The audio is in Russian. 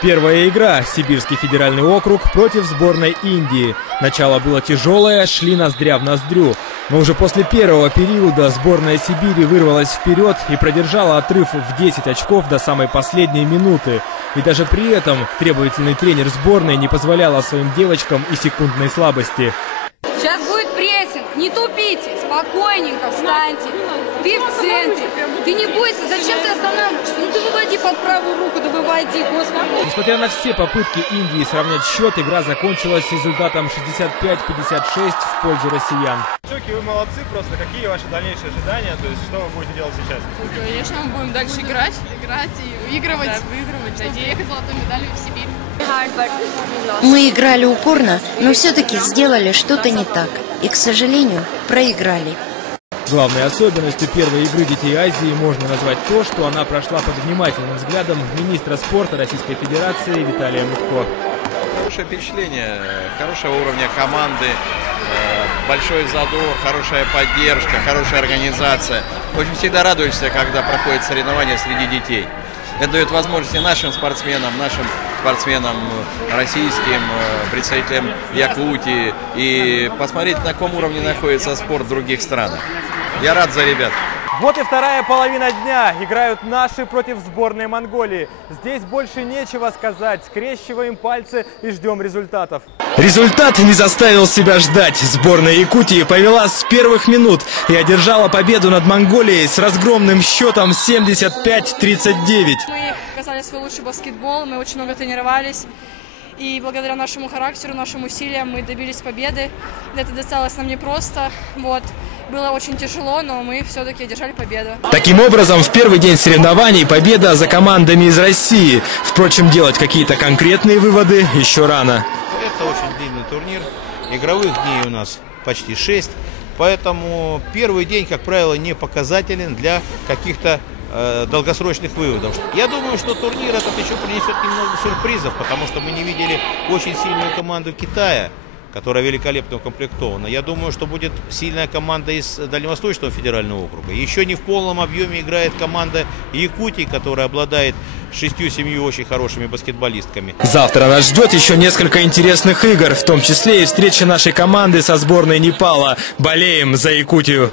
Первая игра. Сибирский федеральный округ против сборной Индии. Начало было тяжелое, шли ноздря в ноздрю. Но уже после первого периода сборная Сибири вырвалась вперед и продержала отрыв в 10 очков до самой последней минуты. И даже при этом требовательный тренер сборной не позволял своим девочкам и секундной слабости. Сейчас будет прессинг, не тупите, спокойненько встаньте. Ты в центре, ты не бойся, зачем ты останавливаешься? Ну ты выводи под правую руку, да выводи, господи. Несмотря на все попытки Индии сравнять счет, игра закончилась результатом 65-56 в пользу россиян. Вы молодцы, просто какие ваши дальнейшие ожидания, то есть что вы будете делать сейчас? Конечно, мы будем дальше играть и выигрывать, чтобы ехать золотой медалью в Сибирь. Мы играли упорно, но все-таки сделали что-то не так. И, к сожалению, проиграли. Главной особенностью первой игры детей Азии можно назвать то, что она прошла под внимательным взглядом министра спорта Российской Федерации Виталия Мутко. Хорошее впечатление, хорошего уровня команды, большой задор, хорошая поддержка, хорошая организация. В общем, всегда радуешься, когда проходят соревнования среди детей. Это дает возможности нашим спортсменам российским, представителям Якутии, и посмотреть, на каком уровне находится спорт в других странах. Я рад за ребят. Вот и вторая половина дня. Играют наши против сборной Монголии. Здесь больше нечего сказать. Скрещиваем пальцы и ждем результатов. Результат не заставил себя ждать. Сборная Якутии повела с первых минут и одержала победу над Монголией с разгромным счетом 75-39. Мы показали свой лучший баскетбол, мы очень много тренировались. И благодаря нашему характеру, нашим усилиям мы добились победы. Это досталось нам непросто. Было очень тяжело, но мы все-таки одержали победу. Таким образом, в первый день соревнований победа за командами из России. Впрочем, делать какие-то конкретные выводы еще рано. Это очень длинный турнир. Игровых дней у нас почти 6. Поэтому первый день, как правило, не показателен для каких-то долгосрочных выводов. Я думаю, что турнир этот еще принесет немного сюрпризов, потому что мы не видели очень сильную команду Китая, которая великолепно укомплектована. Я думаю, что будет сильная команда из Дальневосточного федерального округа. Еще не в полном объеме играет команда Якутии, которая обладает 6-7 очень хорошими баскетболистками. Завтра нас ждет еще несколько интересных игр, в том числе и встреча нашей команды со сборной Непала. Болеем за Якутию.